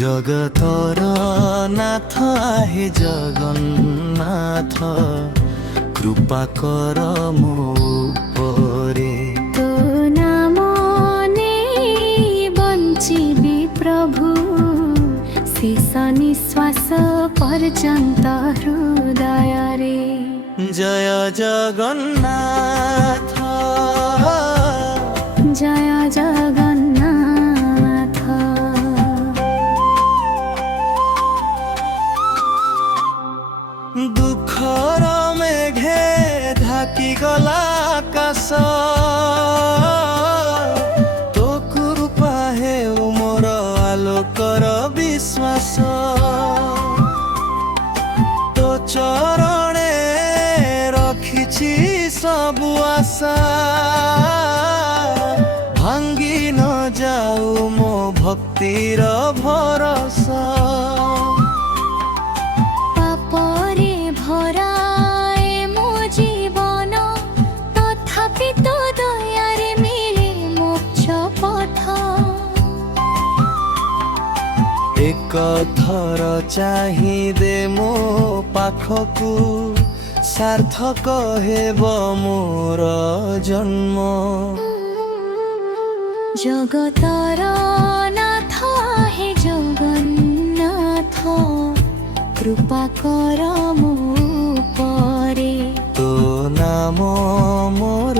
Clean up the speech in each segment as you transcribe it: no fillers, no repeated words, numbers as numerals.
জগতর নাথ হে জগন্নাথ, কৃপা কর মো উপরে। তো নাম নেই বঞ্চিবি প্রভু, শেষ নিঃশ্বাস পর্যন্ত হৃদୟରେ। জয় জগন্নাথ, জয় জগন্নাথ। দুঃখর মেঘে ঢাকি গলা আকাশ, তো কৃপা হেউ মোর আলোকর বিশ্বাস। তো চরণে রখিছি সবু আশা, ভাঙ্গি ন যাও মো ভক্তির ভরসা। পাপরে ভরায় মো জীবন, তথাপি তো দয়ারে মিলে মোক্ষ পথ। এক থর চাহিদে মো পাখকু, সার্থক হেব মোর জন্ম। জগতর নাথ হে জগন্নাথ, কৃপা কর মো উপরে। তো নাম মোর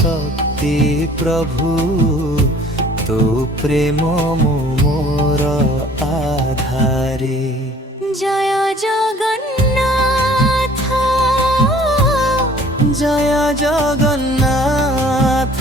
শক্তি প্রভু, তো প্রেম মোর আধারে। জয় জগন্নাথ, জয় জগন্নাথ।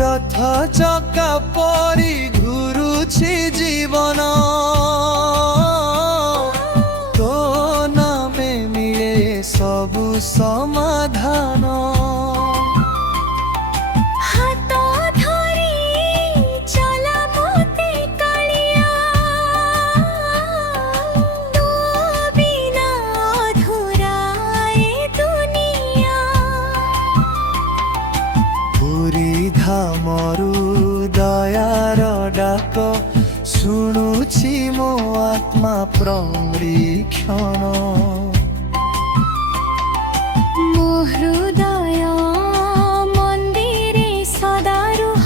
রথ চকা পরি ঘুরুছি জীবন, তো নামে মিলে সবু সমাধান। হাত ধরি চলা মোতে কালিয়া, তো বিনা অধুরা এ দুনিয়া। পুরী ধামরু দয়ার ডাক, শুণুছি মো আত্মা প্রমৃক্ষণ। ମୋ ହୃଦୟ ମନ୍ଦିରେ ସଦା ରୁହ,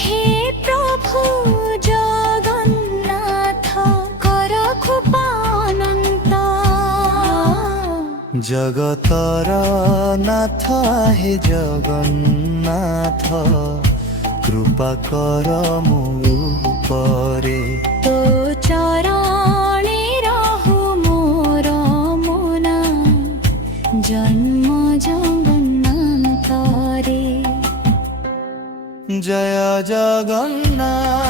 ହେ ପ୍ରଭୁ ଜଗନ୍ନାଥ, କର କୃପା ଅନନ୍ତ। জগতর নাথ হে জগন্নাথ, কৃপা কর মো উপরে। তো চরণে রহু মোর মনা, জন্ম জগন্নাথরে। জয় জগন্নাথ।